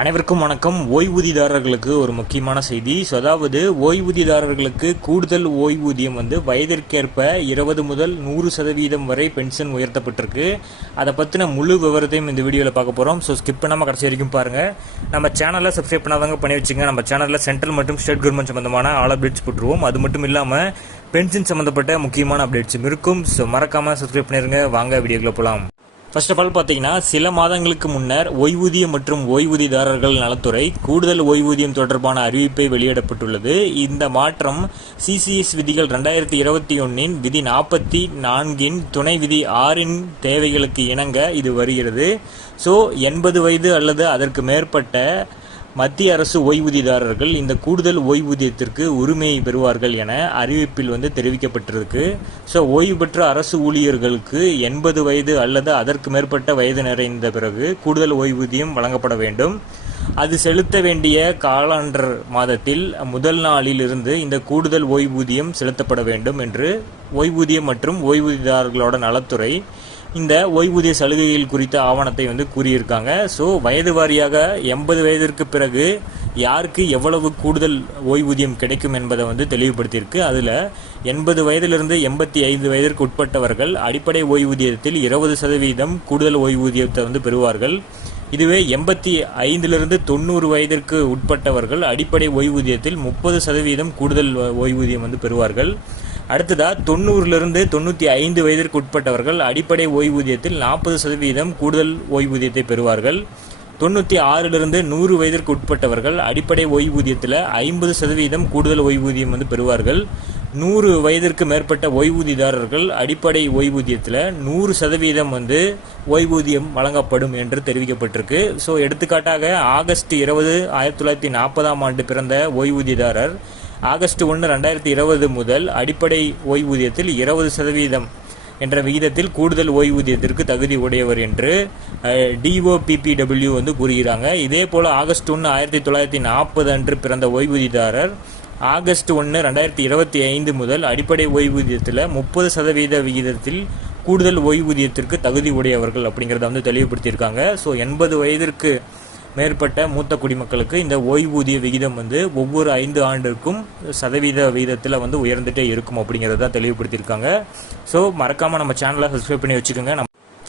அனைவருக்கும் வணக்கம். ஓய்வூதியதாரர்களுக்கு ஒரு முக்கியமான செய்தி. அதாவது ஓய்வூதியதாரர்களுக்கு கூடுதல் ஓய்வூதியம் வயதிற்கேற்ப 20 முதல் 100% வரை பென்ஷன் உயர்த்தப்பட்டிருக்கு. அதை பற்றின முழு விவரத்தையும் இந்த வீடியோவில் பார்க்க போகிறோம். ஸோ ஸ்கிப் பண்ணாமல் கடைசி வரைக்கும் பாருங்கள். நம்ம சேனலில் சப்ஸ்கிரைப் பண்ணாதவங்க பண்ணி வச்சுங்க. நம்ம சேனலில் சென்ட்ரல் மற்றும் ஸ்டேட் கவர்மெண்ட் சம்பந்தமான ஆல் அப்டேட்ஸ் போட்டுருவோம். அது மட்டும் இல்லாமல் பென்ஷன் சம்மந்தப்பட்ட முக்கியமான அப்டேட்ஸும் இருக்கும். ஸோ மறக்காமல் சப்ஸ்கிரைப் பண்ணிடுங்க. வாங்க வீடியோக்குள்ள போகலாம். ஃபர்ஸ்ட் ஆஃப் ஆல் பார்த்தீங்கன்னா, சில மாதங்களுக்கு முன்னர் ஓய்வூதியம் மற்றும் ஓய்வூதியதாரர்கள் நலத்துறை கூடுதல் ஓய்வூதியம் தொடர்பான அறிவிப்பை வெளியிடப்பட்டுள்ளது. இந்த மாற்றம் சிசிஎஸ் விதிகள் 2021 விதி 44 துணை விதி 6 தேவைகளுக்கு இணங்க இது வருகிறது. ஸோ 80 வயது அல்லது அதற்கு மேற்பட்ட மத்திய அரசு ஓய்வூதியதாரர்கள் இந்த கூடுதல் ஓய்வூதியத்திற்கு உரிமையை பெறுவார்கள் என அறிவிப்பில் தெரிவிக்கப்பட்டிருக்கு. ஸோ ஓய்வு பெற்ற அரசு ஊழியர்களுக்கு 80 வயது அல்லது அதற்கு மேற்பட்ட வயது நிறைந்த பிறகு கூடுதல் ஓய்வூதியம் வழங்கப்பட வேண்டும். அது செலுத்த வேண்டிய காலண்டர் மாதத்தில் முதல் நாளில் இருந்து இந்த கூடுதல் ஓய்வூதியம் செலுத்தப்பட வேண்டும் என்று ஓய்வூதியம் மற்றும் ஓய்வூதியதாரர்களோட நலத்துறை இந்த ஓய்வூதிய சலுகைகள் குறித்த ஆவணத்தை கூறியிருக்காங்க. ஸோ வயது வாரியாக 80 வயதிற்கு பிறகு யாருக்கு எவ்வளவு கூடுதல் ஓய்வூதியம் கிடைக்கும் என்பதை தெளிவுபடுத்தியிருக்கு. அதில் 80 வயதிலிருந்து 85 வயதிற்கு உட்பட்டவர்கள் அடிப்படை ஓய்வூதியத்தில் 20% கூடுதல் ஓய்வூதியத்தை பெறுவார்கள். இதுவே 85லிருந்து 90 வயதிற்கு உட்பட்டவர்கள் அடிப்படை ஓய்வூதியத்தில் 30% கூடுதல் ஓய்வூதியம் பெறுவார்கள். அடுத்ததா 90லிருந்து 95 வயதிற்கு உட்பட்டவர்கள் அடிப்படை ஓய்வூதியத்தில் 40% கூடுதல் ஓய்வூதியத்தை பெறுவார்கள். 96லிருந்து 100 வயதிற்கு உட்பட்டவர்கள் அடிப்படை ஓய்வூதியத்தில் 50% கூடுதல் ஓய்வூதியம் பெறுவார்கள். 100 வயதிற்கு மேற்பட்ட ஓய்வூதியதாரர்கள் அடிப்படை ஓய்வூதியத்தில் 100% ஓய்வூதியம் வழங்கப்படும் என்று தெரிவிக்கப்பட்டிருக்கு. ஸோ எடுத்துக்காட்டாக ஆகஸ்ட் 20, 1940 பிறந்த ஓய்வூதியதாரர் ஆகஸ்ட் 1, 2020 முதல் அடிப்படை ஓய்வூதியத்தில் 20% என்ற விகிதத்தில் கூடுதல் ஓய்வூதியத்திற்கு தகுதி உடையவர் என்று DOPPW கூறுகிறாங்க. இதே போல ஆகஸ்ட் 1, 1940 அன்று பிறந்த ஓய்வூதியதாரர் ஆகஸ்ட் 1, 2025 முதல் அடிப்படை ஓய்வூதியத்தில் 30% விகிதத்தில் கூடுதல் ஓய்வூதியத்திற்கு தகுதி உடையவர்கள் அப்படிங்கிறத தெளிவுபடுத்தியிருக்காங்க. ஸோ 80 வயதிற்கு மேற்பட்ட மூத்த குடிமக்களுக்கு இந்த ஓய்வூதிய விகிதம் ஒவ்வொரு 5 ஆண்டிற்கும் சதவீத விகிதத்தில் உயர்ந்துட்டே இருக்கும் அப்படிங்கிறத தெளிவுபடுத்தியிருக்காங்க. ஸோ மறக்காமல் நம்ம சேனலை சப்ஸ்கிரைப் பண்ணி வச்சுக்கோங்க. நம்ம